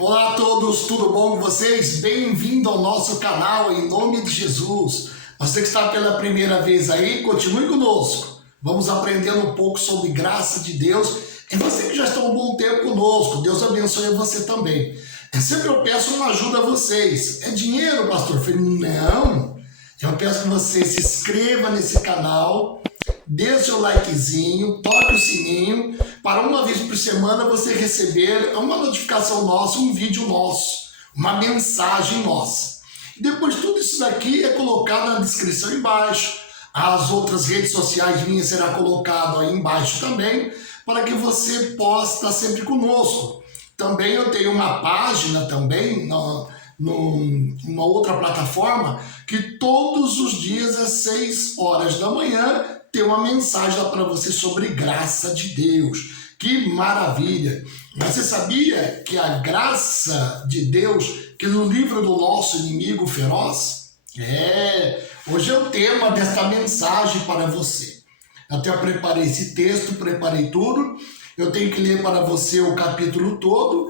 Olá a todos, tudo bom com vocês? Bem-vindo ao nosso canal, em nome de Jesus. Você que está pela primeira vez aí, continue conosco. Vamos aprender um pouco sobre graça de Deus. E você que já está um bom tempo conosco, Deus abençoe você também. Sempre eu peço uma ajuda a vocês. É dinheiro, pastor? Eu falei, não. Eu peço que você se inscreva nesse canal, dê o seu likezinho, toque o sininho, para uma vez por semana você receber uma notificação nossa, um vídeo nosso, uma mensagem nossa. E depois tudo isso daqui é colocado na descrição embaixo. As outras redes sociais minhas será colocado aí embaixo também, para que você possa estar sempre conosco. Também eu tenho uma página também, numa outra plataforma, que todos os dias às 6 horas da manhã tem uma mensagem para você sobre graça de Deus. Que maravilha! Mas você sabia que a graça de Deus, que no livro do nosso inimigo feroz, hoje é o tema desta mensagem para você. Até eu preparei esse texto, preparei tudo. Eu tenho que ler para você o capítulo todo,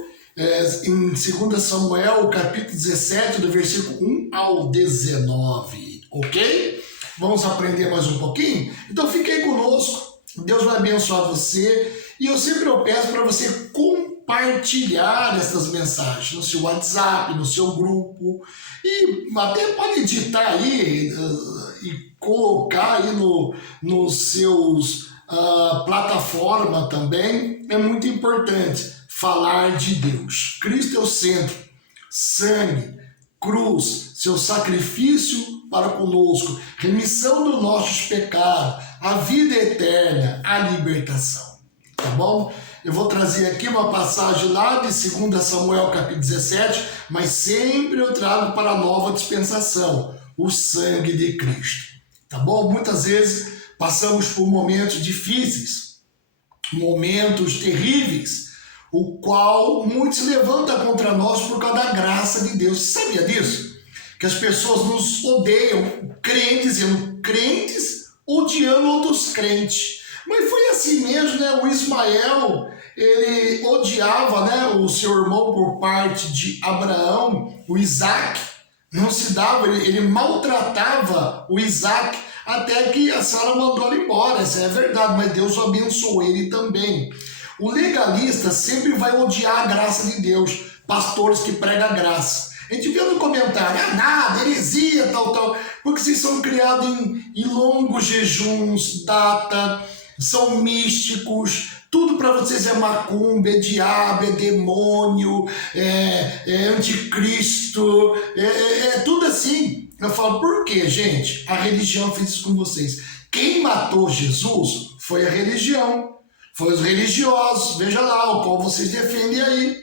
em 2 Samuel, capítulo 17, do versículo 1 ao 19, ok? Vamos aprender mais um pouquinho? Então fique aí conosco, Deus vai abençoar você, e eu sempre peço para você compartilhar essas mensagens no seu WhatsApp, no seu grupo, e até pode editar aí e colocar aí nos seus plataforma também. É muito importante falar de Deus. Cristo é o centro, sangue, cruz, seu sacrifício para conosco, remissão dos nossos pecados, a vida eterna, a libertação. Tá bom? Eu vou trazer aqui uma passagem lá de 2 Samuel capítulo 17, mas sempre eu trago para a nova dispensação, o sangue de Cristo. Tá bom? Muitas vezes passamos por momentos difíceis, momentos terríveis, o qual muitos levantam contra nós por causa da graça de Deus. Você sabia disso? Que as pessoas nos odeiam, crentes odiando outros crentes. Mas foi assim mesmo, né? O Ismael, ele odiava, né, o seu irmão por parte de Abraão, o Isaac. Não se dava, ele maltratava o Isaac, até que a Sara mandou ele embora. Essa é a verdade, mas Deus o abençoou ele também. O legalista sempre vai odiar a graça de Deus, pastores que pregam a graça. A gente vê no comentário, nada, heresia, tal, porque vocês são criados em longos jejuns, data, são místicos, tudo para vocês é macumba, é diabo, é demônio, é anticristo, é tudo assim. Eu falo, por quê, gente? A religião fez isso com vocês. Quem matou Jesus foi a religião, foi os religiosos. Veja lá o qual vocês defendem aí.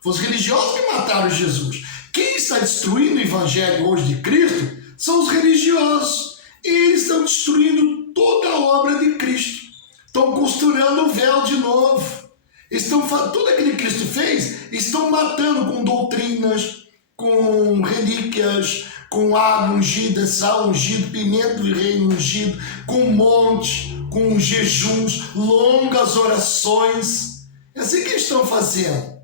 Foi os religiosos que mataram Jesus. Quem está destruindo o evangelho hoje de Cristo são os religiosos. Eles estão destruindo toda a obra de Cristo. Estão costurando o véu de novo. Tudo aquilo que Cristo fez, estão matando com doutrinas, com relíquias, com água ungida, sal ungido, pimenta do reino ungido, com monte, com jejuns, longas orações. É assim que eles estão fazendo.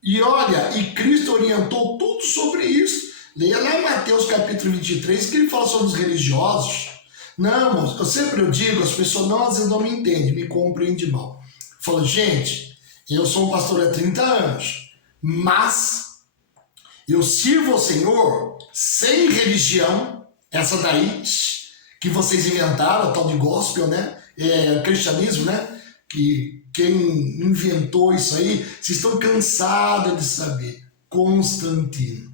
E olha, e Cristo orientou tudo sobre isso. Leia lá em Mateus capítulo 23, que ele fala sobre os religiosos. Não, eu sempre digo, as pessoas às vezes não me entendem, me compreendem mal. Eu falo, gente, eu sou um pastor há 30 anos, mas eu sirvo ao Senhor sem religião, essa daí que vocês inventaram, a tal de gospel, né? Cristianismo, né? Que quem inventou isso aí, vocês estão cansados de saber. Constantino.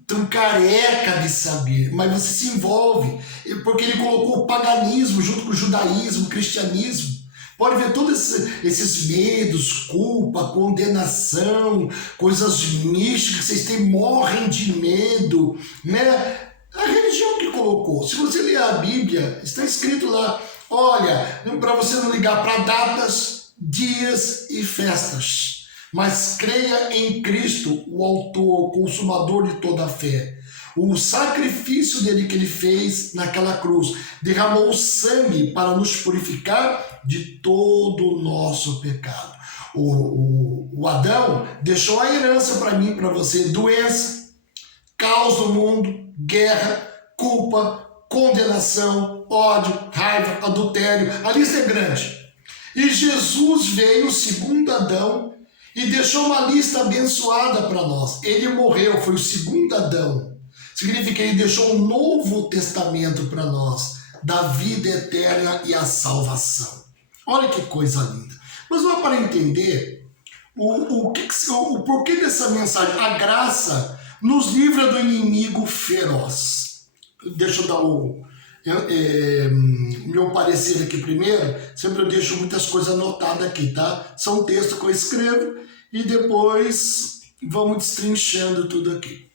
Estão careca de saber, mas você se envolve, porque ele colocou o paganismo junto com o judaísmo, o cristianismo. Pode ver todos esses medos, culpa, condenação, coisas místicas, vocês morrem de medo, né? A religião que colocou. Se você ler a Bíblia, está escrito lá, olha, para você não ligar para datas, dias e festas, mas creia em Cristo, o autor, consumador de toda a fé. O sacrifício dele que ele fez naquela cruz, derramou o sangue para nos purificar de todo o nosso pecado. o Adão deixou a herança para mim, para você: doença, caos no mundo, guerra, culpa, condenação, ódio, raiva, adultério. A lista é grande. E Jesus veio, segundo Adão, e deixou uma lista abençoada para nós. Ele morreu, foi o segundo Adão. Significa que ele deixou um novo testamento para nós, da vida eterna e a salvação. Olha que coisa linda. Mas vamos para entender o porquê dessa mensagem. A graça nos livra do inimigo feroz. Deixa eu dar o meu parecer aqui primeiro. Sempre eu deixo muitas coisas anotadas aqui, tá? São textos que eu escrevo e depois vamos destrinchando tudo aqui.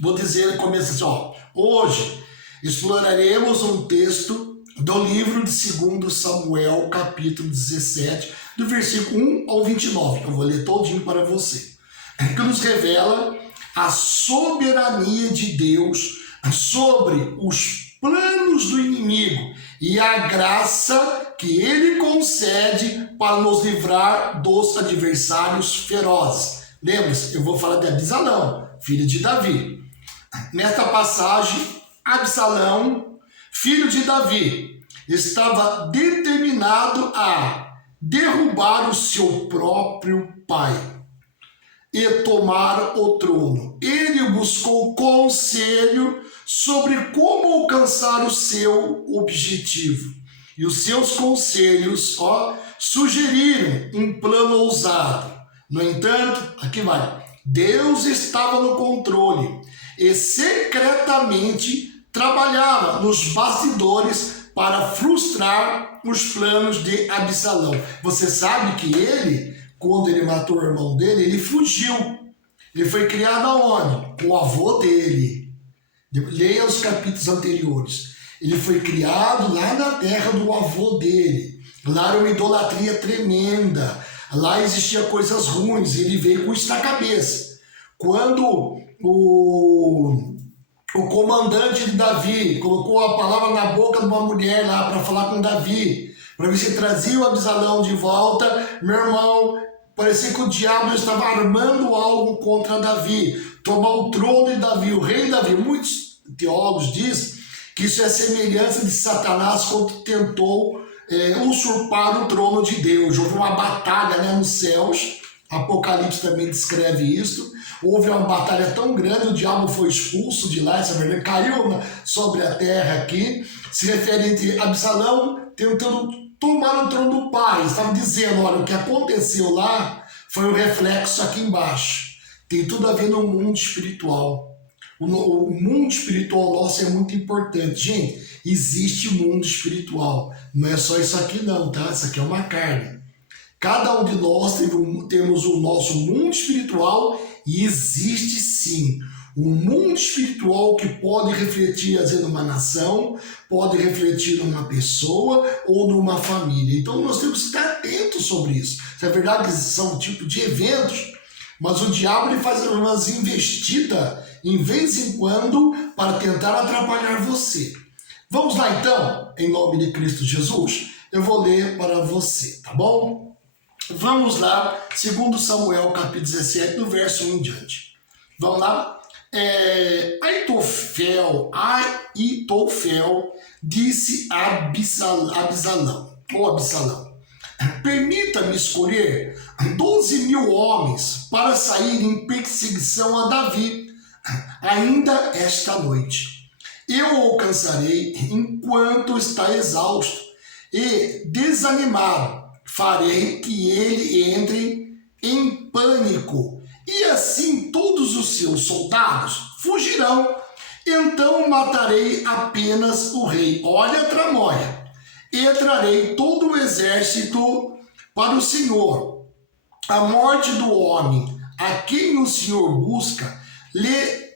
Vou dizer, começa assim, ó. Hoje exploraremos um texto do livro de 2 Samuel, capítulo 17, do versículo 1 ao 29. Eu vou ler todinho para você. Que nos revela a soberania de Deus sobre os planos do inimigo e a graça que ele concede para nos livrar dos adversários ferozes. Lembra-se, eu vou falar de Absalão, filho de Davi. Nesta passagem, Absalão, filho de Davi, estava determinado a derrubar o seu próprio pai e tomar o trono. Ele buscou conselho sobre como alcançar o seu objetivo. E os seus conselhos sugeriram um plano ousado. No entanto, aqui vai, Deus estava no controle e secretamente trabalhava nos bastidores para frustrar os planos de Absalão. Você sabe que ele, quando ele matou o irmão dele, ele fugiu. Ele foi criado aonde? Com o avô dele. Leia os capítulos anteriores. Ele foi criado lá na terra do avô dele. Lá era uma idolatria tremenda. Lá existiam coisas ruins. Ele veio com isso na cabeça. Quando o comandante de Davi colocou a palavra na boca de uma mulher lá para falar com Davi, para ver se trazia o Absalão de volta, meu irmão, parecia que o diabo estava armando algo contra Davi, tomar o trono de Davi, o rei Davi. Muitos teólogos dizem que isso é semelhança de Satanás quando tentou usurpar o trono de Deus. Houve uma batalha, nos céus, Apocalipse também descreve isso. Houve uma batalha tão grande, o diabo foi expulso de lá, essa verdade caiu sobre a terra aqui. Se refere entre Absalão tentando tomar o trono do pai. Estava dizendo, olha, o que aconteceu lá foi um reflexo aqui embaixo. Tem tudo a ver no mundo espiritual. O mundo espiritual nosso é muito importante. Gente, existe mundo espiritual. Não é só isso aqui não, tá? Isso aqui é uma carne. Cada um de nós temos o nosso mundo espiritual e existe sim um mundo espiritual que pode refletir, às vezes, numa nação, pode refletir numa pessoa ou numa família. Então nós temos que estar atentos sobre isso. É verdade que são um tipo de eventos, mas o diabo ele faz umas investidas em vez em quando para tentar atrapalhar você. Vamos lá então, em nome de Cristo Jesus, eu vou ler para você, tá bom? Vamos lá, 2 Samuel, capítulo 17, do verso 1 em diante. Vamos lá. Aitofel disse a Absalão, permita-me escolher 12.000 homens para sair em perseguição a Davi, ainda esta noite. Eu o alcançarei enquanto está exausto e desanimado. Farei que ele entre em pânico, e assim todos os seus soldados fugirão. Então matarei apenas o rei. Olha a tramóia. E trarei todo o exército para o Senhor. A morte do homem a quem o Senhor busca lhe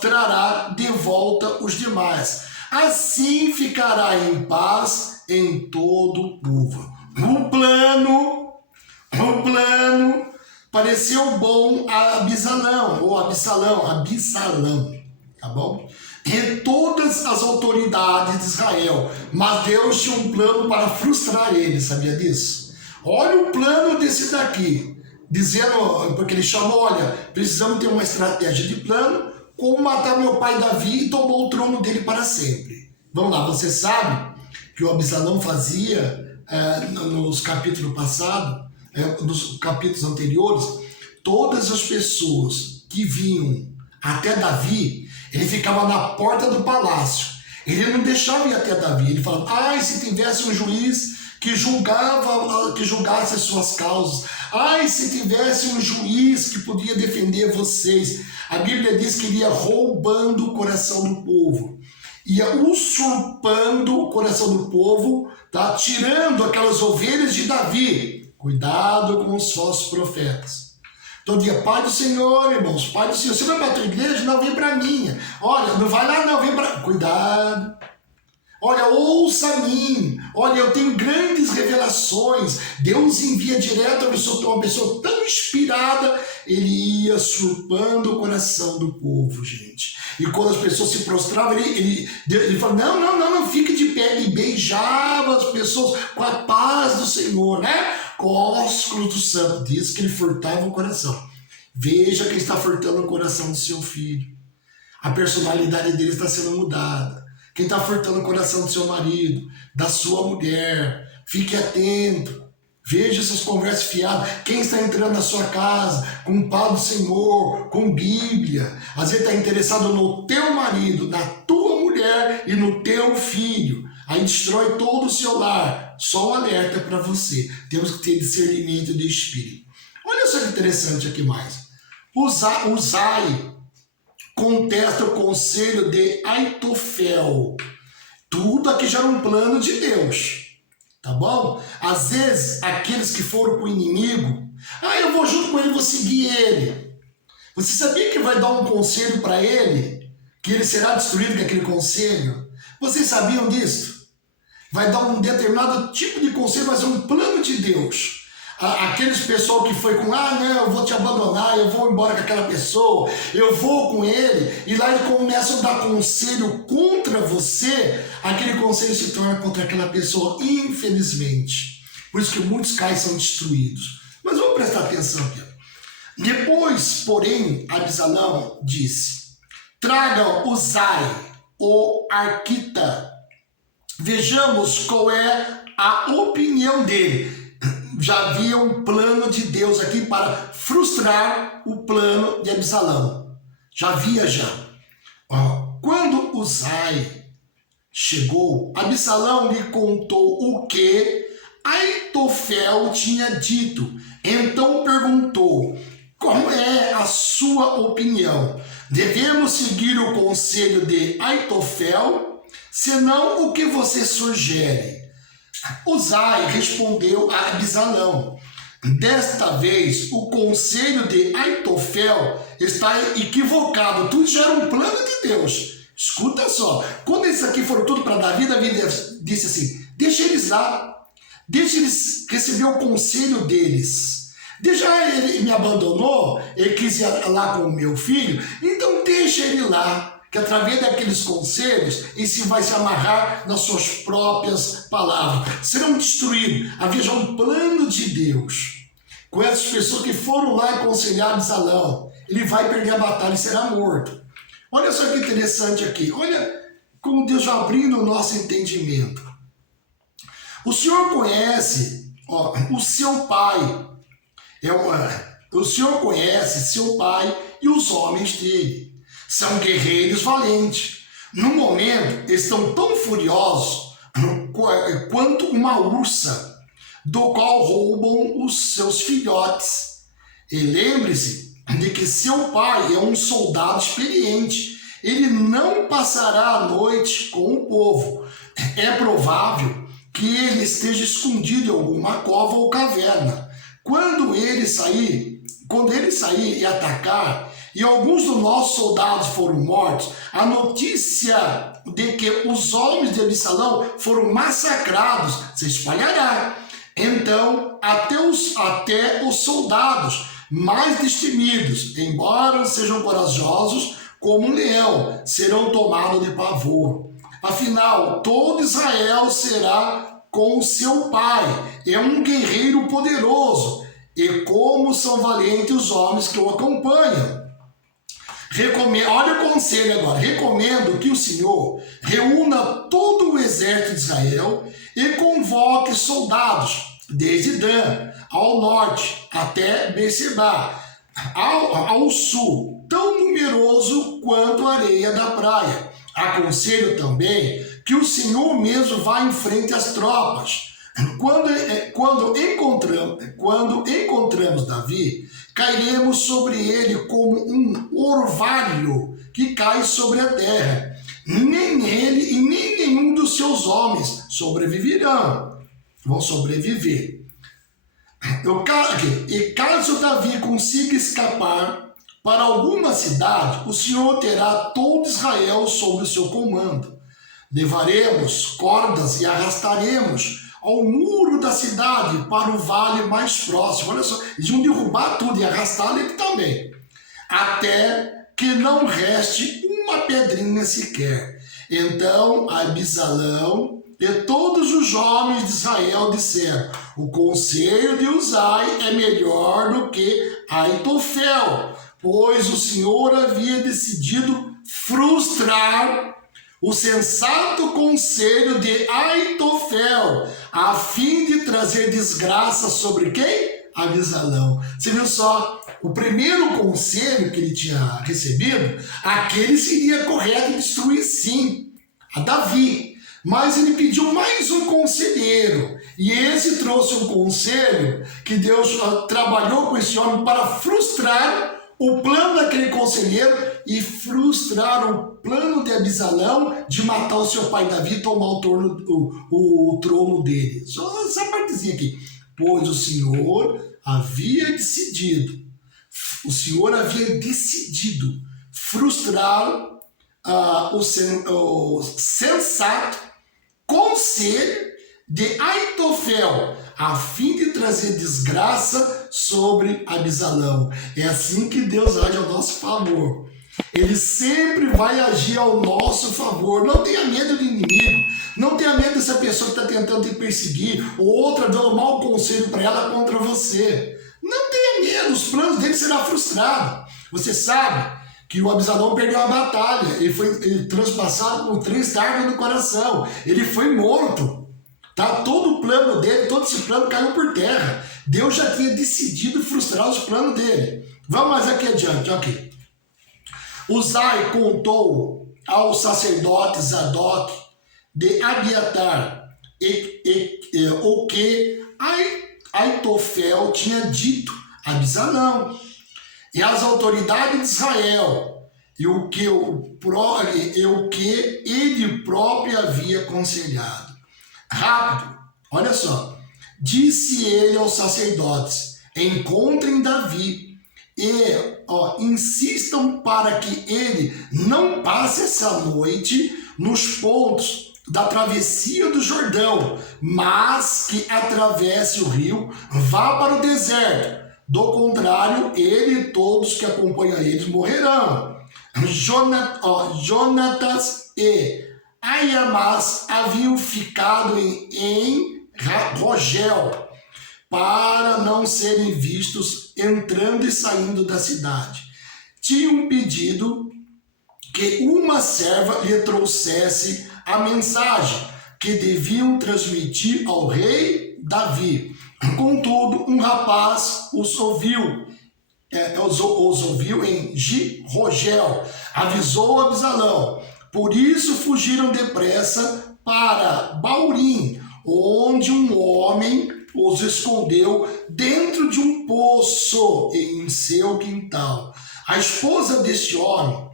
trará de volta os demais. Assim ficará em paz em todo o povo. O plano pareceu bom a Absalão, tá bom? E todas as autoridades de Israel, mas Deus tinha um plano para frustrar ele, sabia disso? Olha o plano desse daqui, dizendo, porque ele chamou, olha, precisamos ter uma estratégia de plano, como matar meu pai Davi e tomou o trono dele para sempre. Vamos lá, você sabe que o Absalão fazia nos capítulos passados, nos capítulos anteriores, todas as pessoas que vinham até Davi, ele ficava na porta do palácio. Ele não deixava ir até Davi. Ele falava, ai, se tivesse um juiz que julgasse as suas causas. Ai, se tivesse um juiz que podia defender vocês. A Bíblia diz que ele ia roubando o coração do povo. Ia usurpando o coração do povo, tá? Tirando aquelas ovelhas de Davi. Cuidado com os falsos profetas. Todo dia, Pai do Senhor, irmãos, Pai do Senhor. Você vai para a tua igreja? Não, vem para a minha. Olha, não vai lá, não, vem para... Cuidado. Olha, ouça a mim. Olha, eu tenho grandes revelações. Deus envia direto uma pessoa tão inspirada. Ele ia usurpando o coração do povo, gente. E quando as pessoas se prostravam, ele falava, não, fique de pé. Ele beijava as pessoas com a paz do Senhor, né? Com ósculo do santo. Diz que ele furtava o coração. Veja quem está furtando o coração do seu filho. A personalidade dele está sendo mudada. Quem está furtando o coração do seu marido, da sua mulher. Fique atento. Veja essas conversas fiadas. Quem está entrando na sua casa com o pau do Senhor, com Bíblia. Às vezes está interessado no teu marido, na tua mulher e no teu filho. Aí destrói todo o seu lar. Só um alerta para você. Temos que ter discernimento de espírito. Olha só que interessante aqui mais. Uzai contesta o conselho de Aitofel. Tudo aqui já era um plano de Deus. Tá bom? Às vezes, aqueles que foram para o inimigo, eu vou junto com ele, vou seguir ele. Você sabia que vai dar um conselho para ele? Que ele será destruído com aquele conselho? Vocês sabiam disso? Vai dar um determinado tipo de conselho, mas é um plano de Deus. Aqueles pessoal que foi com, não, eu vou te abandonar, eu vou embora com aquela pessoa, eu vou com ele, e lá ele começa a dar conselho contra você, aquele conselho se torna contra aquela pessoa, infelizmente. Por isso que muitos caem e são destruídos. Mas vamos prestar atenção aqui. Depois, porém, Absalão disse, traga Uzai, o arquita, vejamos qual é a opinião dele. Já havia um plano de Deus aqui para frustrar o plano de Absalão. Já havia já. Quando Uzai chegou, Absalão lhe contou o que Aitofel tinha dito. Então perguntou, qual é a sua opinião? Devemos seguir o conselho de Aitofel? Senão, o que você sugere? Uzai respondeu a Absalão, desta vez o conselho de Aitofel está equivocado, tudo já era um plano de Deus. Escuta só, quando esses aqui foram tudo para Davi, Davi disse assim, deixa eles lá, deixa eles receber o conselho deles. Ele me abandonou, ele quis ir lá com o meu filho, então deixa ele lá. Que através daqueles conselhos, esse vai se amarrar nas suas próprias palavras. Serão destruídos. Havia já um plano de Deus. Com essas pessoas que foram lá aconselhar Absalão, ele vai perder a batalha e será morto. Olha só que interessante aqui. Olha como Deus vai abrindo o nosso entendimento. O Senhor conhece o seu pai. O Senhor conhece seu pai e os homens dele. São guerreiros valentes. No momento, estão tão furiosos quanto uma ursa, do qual roubam os seus filhotes. E lembre-se de que seu pai é um soldado experiente. Ele não passará a noite com o povo. É provável que ele esteja escondido em alguma cova ou caverna. Quando ele sair e atacar, e alguns dos nossos soldados foram mortos, a notícia de que os homens de Absalão foram massacrados se espalhará. Então, até os soldados mais destemidos, embora sejam corajosos como um leão, serão tomados de pavor. Afinal, todo Israel será com seu pai. É um guerreiro poderoso. E como são valentes os homens que o acompanham. Olha o conselho agora. Recomendo que o Senhor reúna todo o exército de Israel e convoque soldados, desde Dan, ao norte, até Berseba, ao sul, tão numeroso quanto a areia da praia. Aconselho também que o Senhor mesmo vá em frente às tropas. Quando encontramos Davi, cairemos sobre ele como um orvalho que cai sobre a terra. Nem ele e nem nenhum dos seus homens vão sobreviver. E caso Davi consiga escapar para alguma cidade, o Senhor terá todo Israel sob o seu comando. Levaremos cordas e arrastaremos ao muro da cidade para o vale mais próximo. Olha só, eles vão derrubar tudo e arrastar ele também. Até que não reste uma pedrinha sequer. Então Abisalão e todos os homens de Israel disseram: o conselho de Uzai é melhor do que Aitofel, pois o Senhor havia decidido frustrar o sensato conselho de Aitofel, a fim de trazer desgraça sobre quem? Abisalão. Você viu só? O primeiro conselho que ele tinha recebido, aquele seria correto e destruir sim a Davi. Mas ele pediu mais um conselheiro. E esse trouxe um conselho que Deus trabalhou com esse homem para frustrar o plano daquele conselheiro e frustrar o plano de Abisalão de matar o seu pai Davi e tomar o trono dele. Só essa partezinha aqui. Pois o Senhor havia decidido frustrar o sensato conselho de Aitofel, a fim de trazer desgraça sobre Abisalão. É assim que Deus age ao nosso favor. Ele sempre vai agir ao nosso favor. Não tenha medo do inimigo. Não tenha medo dessa pessoa que está tentando te perseguir, ou outra dando mau conselho para ela contra você. Não tenha medo, os planos dele serão frustrados. Você sabe que o Abisalão perdeu a batalha. Ele foi transpassado com 3 dardos no coração. Ele foi morto. Tá? Todo o plano dele, todo esse plano caiu por terra. Deus já tinha decidido frustrar os planos dele. Vamos mais aqui adiante, ok. Uzai contou ao sacerdote Zadok de Abiatar o que Aitofel tinha dito a Abisalão e as autoridades de Israel e o que ele próprio havia aconselhado. Rápido, olha só, disse ele aos sacerdotes: encontrem Davi e insistam para que ele não passe essa noite nos pontos da travessia do Jordão, mas que atravesse o rio, vá para o deserto. Do contrário, ele e todos que acompanham eles morrerão. Jonatas e Aiamás haviam ficado em Rogel, para não serem vistos entrando e saindo da cidade. Tinham pedido que uma serva lhe trouxesse a mensagem que deviam transmitir ao rei Davi. Contudo, um rapaz os ouviu em Rogel, avisou Abisalão. Por isso fugiram depressa para Baurim, onde um homem os escondeu dentro de um poço em seu quintal. A esposa deste homem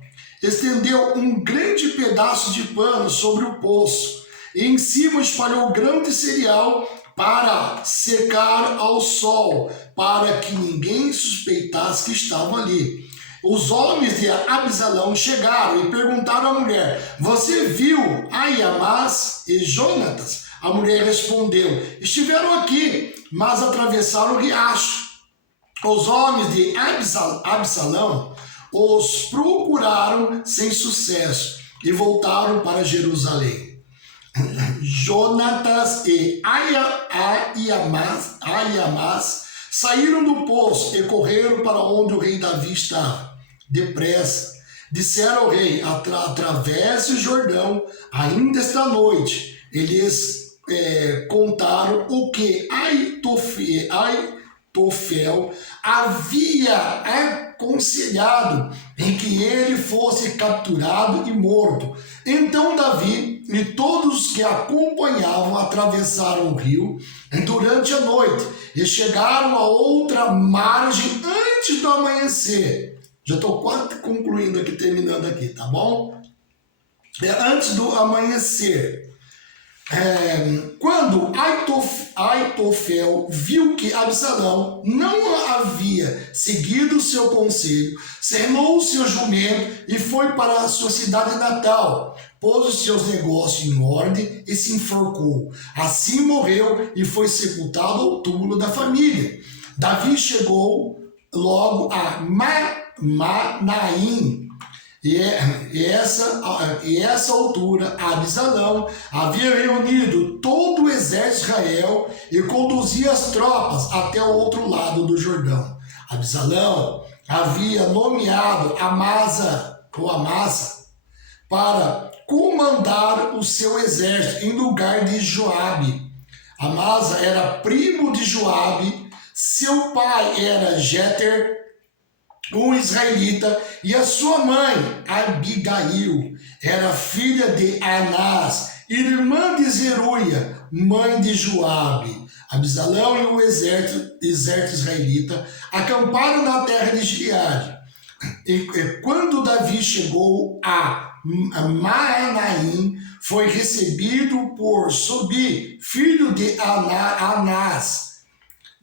estendeu um grande pedaço de pano sobre o poço e em cima espalhou grão de cereal para secar ao sol, para que ninguém suspeitasse que estavam ali. Os homens de Abisalão chegaram e perguntaram à mulher: você viu Aiamás e Jonatas? A mulher respondeu: estiveram aqui, mas atravessaram o riacho. Os homens de Absalão os procuraram sem sucesso e voltaram para Jerusalém. Jonatas e Aiamás saíram do poço e correram para onde o rei Davi estava. Depressa, disseram ao rei: atravesse o Jordão ainda esta noite. Eles contaram o que Aitofel havia aconselhado em que ele fosse capturado e morto. Então Davi e todos os que acompanhavam atravessaram o rio durante a noite e chegaram a outra margem antes do amanhecer. Já estou quase concluindo aqui, terminando aqui, tá bom? Antes do amanhecer. Quando Aitofel viu que Absalão não havia seguido o seu conselho, selou o seu jumento e foi para a sua cidade natal, pôs os seus negócios em ordem e se enforcou. Assim morreu e foi sepultado ao túmulo da família. Davi chegou logo a Manaim. E essa altura, Absalão havia reunido todo o exército de Israel e conduzia as tropas até o outro lado do Jordão. Absalão havia nomeado Amasa para comandar o seu exército em lugar de Joabe. Amasa era primo de Joabe, seu pai era Jeter, um israelita, e a sua mãe, Abigail, era filha de Anás, irmã de Zeruia, mãe de Joabe. Absalão e o exército israelita acamparam na terra de Gileade. E quando Davi chegou a Manaim, foi recebido por Sobi, filho de Anás,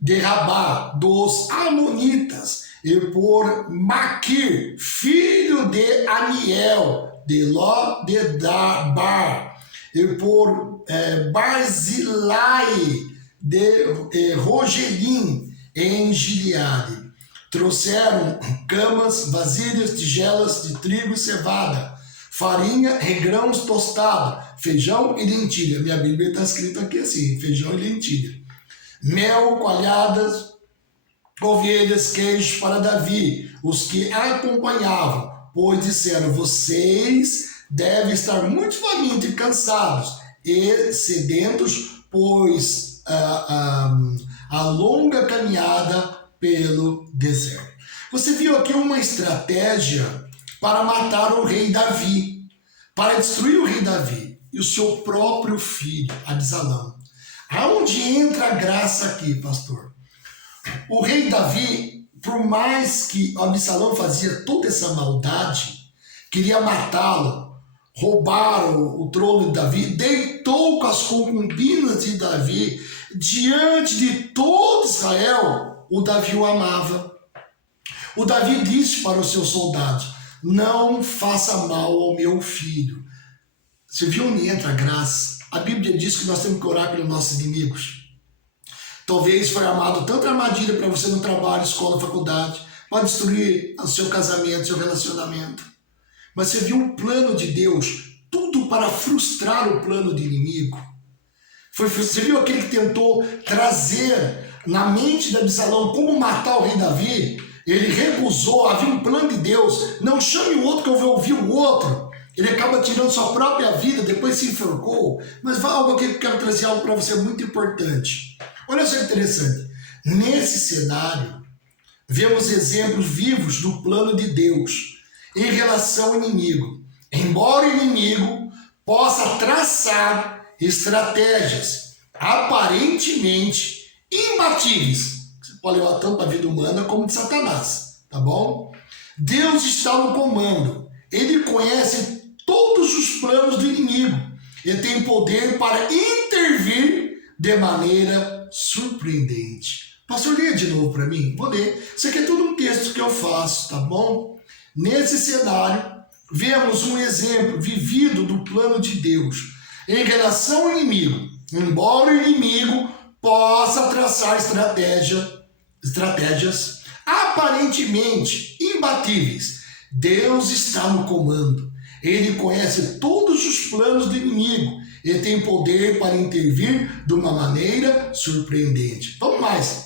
de Rabá, dos Amonitas, e por Maquir, filho de Amiel, de Lodebar, e por Barzilai, de Rogelim, em Gileade. Trouxeram camas, vasilhas, tigelas de trigo e cevada, farinha e grãos tostados, feijão e lentilha. Minha Bíblia está escrito aqui assim, feijão e lentilha. Mel, coalhadas, ovelhas, queijos para Davi, os que acompanhavam, pois disseram: vocês devem estar muito famintos e cansados e sedentos, pois a longa caminhada pelo deserto. Você viu aqui uma estratégia para matar o rei Davi, para destruir o rei Davi e o seu próprio filho, Absalão. Aonde entra a graça aqui, pastor? O rei Davi, por mais que Absalão fazia toda essa maldade, queria matá-lo, roubar o trono de Davi, deitou com as concubinas de Davi, diante de todo Israel, o Davi o amava. O Davi disse para os seus soldados: não faça mal ao meu filho. Você viu onde entra a graça? A Bíblia diz que nós temos que orar pelos nossos inimigos. Talvez foi armado tanta armadilha para você no trabalho, escola, faculdade, para destruir o seu casamento, seu relacionamento. Mas você viu o plano de Deus, tudo para frustrar o plano do inimigo. Você viu aquele que tentou trazer na mente de Absalão como matar o rei Davi? Ele recusou, havia um plano de Deus. Não chame o outro que eu vou ouvir o outro. Ele acaba tirando sua própria vida, depois se enforcou. Mas algo aqui que eu quero trazer algo para você muito importante. Olha só que interessante. Nesse cenário, vemos exemplos vivos do plano de Deus em relação ao inimigo. Embora o inimigo possa traçar estratégias aparentemente imbatíveis, você pode levar tanto para a vida humana como de Satanás, tá bom? Deus está no comando. Ele conhece todos os planos do inimigo. Ele tem poder para intervir de maneira surpreendente. Pastor, leia de novo para mim? Vou ler. Isso aqui é tudo um texto que eu faço, tá bom? Nesse cenário, vemos um exemplo vivido do plano de Deus em relação ao inimigo. Embora o inimigo possa traçar estratégias aparentemente imbatíveis, Deus está no comando. Ele conhece todos os planos do inimigo Ele tem poder para intervir de uma maneira surpreendente. Vamos mais.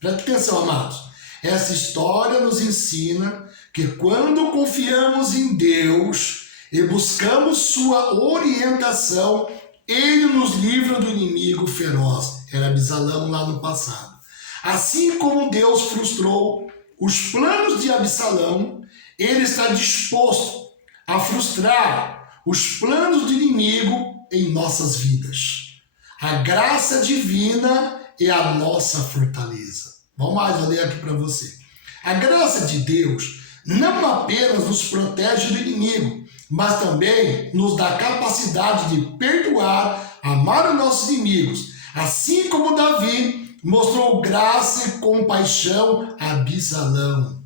Presta atenção, amados. Essa história nos ensina que quando confiamos em Deus e buscamos sua orientação, Ele nos livra do inimigo feroz. Era Absalão lá no passado. Assim como Deus frustrou os planos de Absalão, Ele está disposto a frustrar os planos do inimigo em nossas vidas. A graça divina é a nossa fortaleza. Vamos mais, vou ler aqui para você. A graça de Deus não apenas nos protege do inimigo, mas também nos dá capacidade de perdoar, amar os nossos inimigos, assim como Davi mostrou graça e compaixão a Absalão.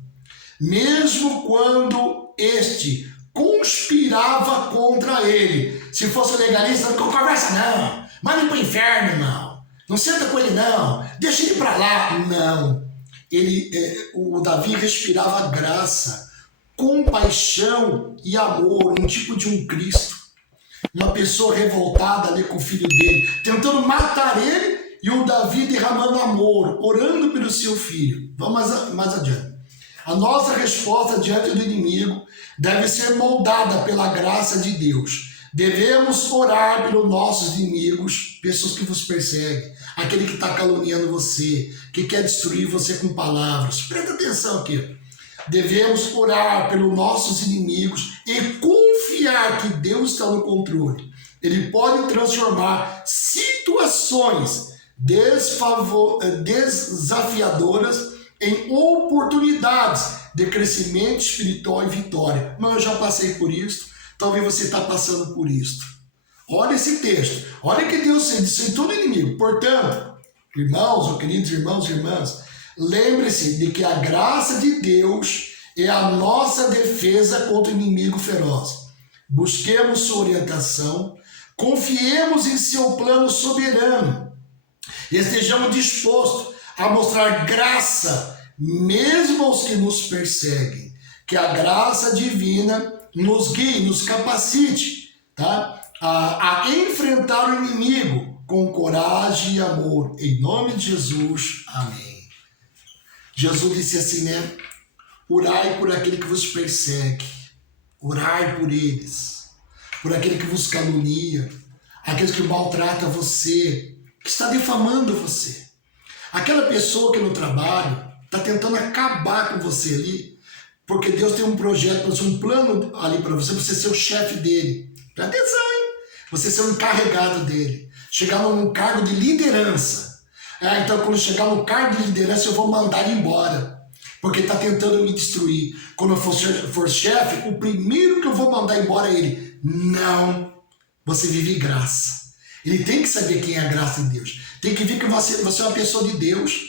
Mesmo quando este conspirava contra ele. Se fosse legalista, não conversa não, manda ele para o inferno, irmão. Não senta com ele não, deixa ele para lá. Não, o Davi respirava graça, compaixão e amor, um tipo de um Cristo. Uma pessoa revoltada ali com o filho dele, tentando matar ele, e o Davi derramando amor, orando pelo seu filho. Vamos mais adiante. A nossa resposta diante do inimigo deve ser moldada pela graça de Deus. Devemos orar pelos nossos inimigos, pessoas que vos perseguem, aquele que está caluniando você, que quer destruir você com palavras. Presta atenção aqui. Devemos orar pelos nossos inimigos e confiar que Deus está no controle. Ele pode transformar situações desafiadoras em oportunidades de crescimento espiritual e vitória. Mas eu já passei por isso, talvez você está passando por isso. Olha esse texto, olha que Deus disse em todo inimigo. Portanto, irmãos, ou queridos irmãos e irmãs, lembre-se de que a graça de Deus é a nossa defesa contra o inimigo feroz. Busquemos sua orientação, confiemos em seu plano soberano e estejamos dispostos a mostrar graça mesmo aos que nos perseguem. Que a graça divina nos guie, nos capacite, tá? a enfrentar o inimigo com coragem e amor. Em nome de Jesus, amém. Jesus disse assim, né? Orai por aquele que vos persegue, orai por eles, por aquele que vos calunia, aqueles que maltratam você, que está defamando você. Aquela pessoa que no trabalho está tentando acabar com você ali, porque Deus tem um projeto, um plano ali para você ser o chefe dele. Presta atenção, hein? Você ser o encarregado dele, chegar num cargo de liderança. Então, quando chegar no cargo de liderança, eu vou mandar ele embora, porque está tentando me destruir. Quando eu for chefe, o primeiro que eu vou mandar embora é ele. Não, você vive graça. Ele tem que saber quem é a graça de Deus. Tem que ver que você é uma pessoa de Deus,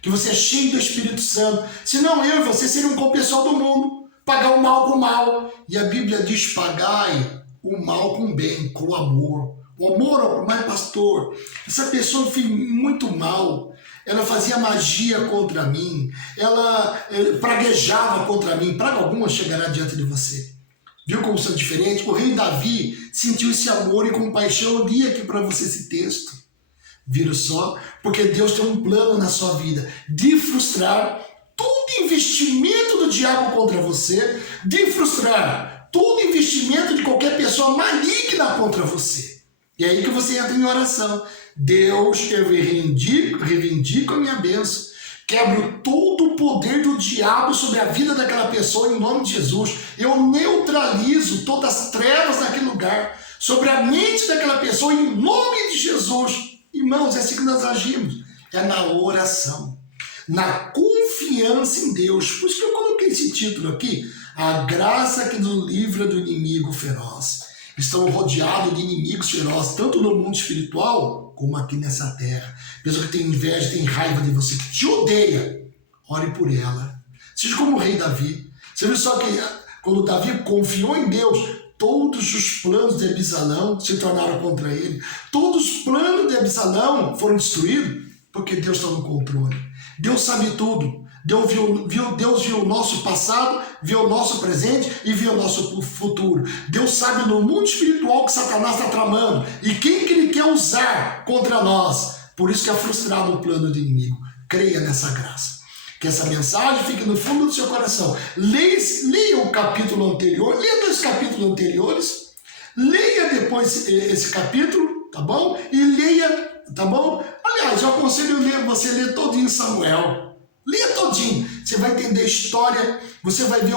que você é cheio do Espírito Santo. Senão eu e você seriam como o pessoal do mundo, pagar o mal com o mal. E a Bíblia diz, pagai o mal com o bem, com o amor. O amor, mas pastor, essa pessoa fez muito mal. Ela fazia magia contra mim, ela praguejava contra mim. Praga alguma chegará diante de você. Viu como são diferentes? O rei Davi sentiu esse amor e compaixão. Eu li aqui para você esse texto. Viram só? Porque Deus tem um plano na sua vida de frustrar todo investimento do diabo contra você, de frustrar todo investimento de qualquer pessoa maligna contra você. E é aí que você entra em oração. Deus, eu reivindico a minha bênção. Quebro todo o poder do diabo sobre a vida daquela pessoa em nome de Jesus. Eu neutralizo todas as trevas daquele lugar sobre a mente daquela pessoa em nome de Jesus. Irmãos, é assim que nós agimos. É na oração, na confiança em Deus. Por isso que eu coloquei esse título aqui. A graça que nos livra do inimigo feroz. Estão rodeados de inimigos ferozes, tanto no mundo espiritual, como aqui nessa terra. Pessoa que tem inveja, tem raiva de você, que te odeia. Ore por ela. Seja como o rei Davi. Você viu só que quando Davi confiou em Deus, todos os planos de Absalão se tornaram contra ele. Todos os planos de Absalão foram destruídos porque Deus está no controle. Deus sabe tudo. Deus viu o nosso passado, viu o nosso presente e viu o nosso futuro. Deus sabe no mundo espiritual que Satanás está tramando e quem que ele quer usar contra nós. Por isso que é frustrado o plano do inimigo. Creia nessa graça. Que essa mensagem fique no fundo do seu coração. Leia o capítulo anterior, leia 2 capítulos anteriores, leia depois esse capítulo, tá bom? E leia, tá bom? Aliás, eu aconselho você ler todinho Samuel. Leia todinho. Você vai entender a história, você vai ver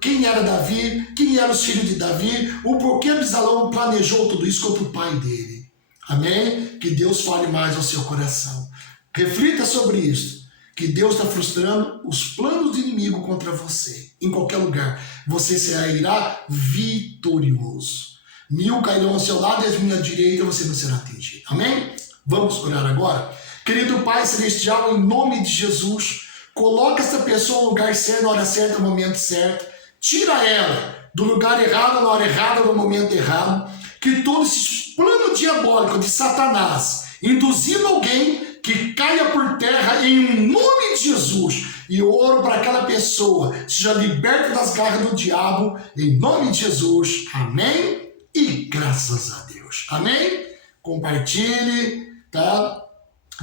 quem era Davi, quem eram os filhos de Davi, o porquê Absalão planejou tudo isso contra o pai dele. Amém? Que Deus fale mais ao seu coração. Reflita sobre isso. Que Deus está frustrando os planos do inimigo contra você. Em qualquer lugar. Você sairá vitorioso. 1000 cairão ao seu lado e à minha direita você não será atingido. Amém? Vamos orar agora? Querido Pai Celestial, em nome de Jesus, coloca essa pessoa no lugar certo, na hora certa, no momento certo. Tira ela do lugar errado, na hora errada, no momento errado. Que todo esse plano diabólico de Satanás, induzindo alguém, que caia por terra em nome de Jesus. E eu oro para aquela pessoa, seja liberta das garras do diabo, em nome de Jesus. Amém? E graças a Deus. Amém? Compartilhe, tá?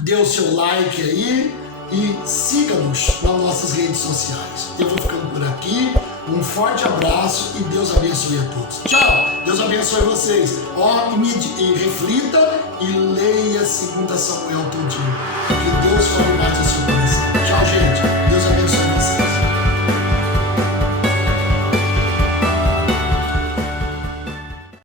Dê o seu like aí e siga-nos nas nossas redes sociais. Eu vou ficando por aqui. Um forte abraço e Deus abençoe a todos. Tchau! Deus abençoe vocês. E reflita e leia 2 Samuel todinho. Que Deus fale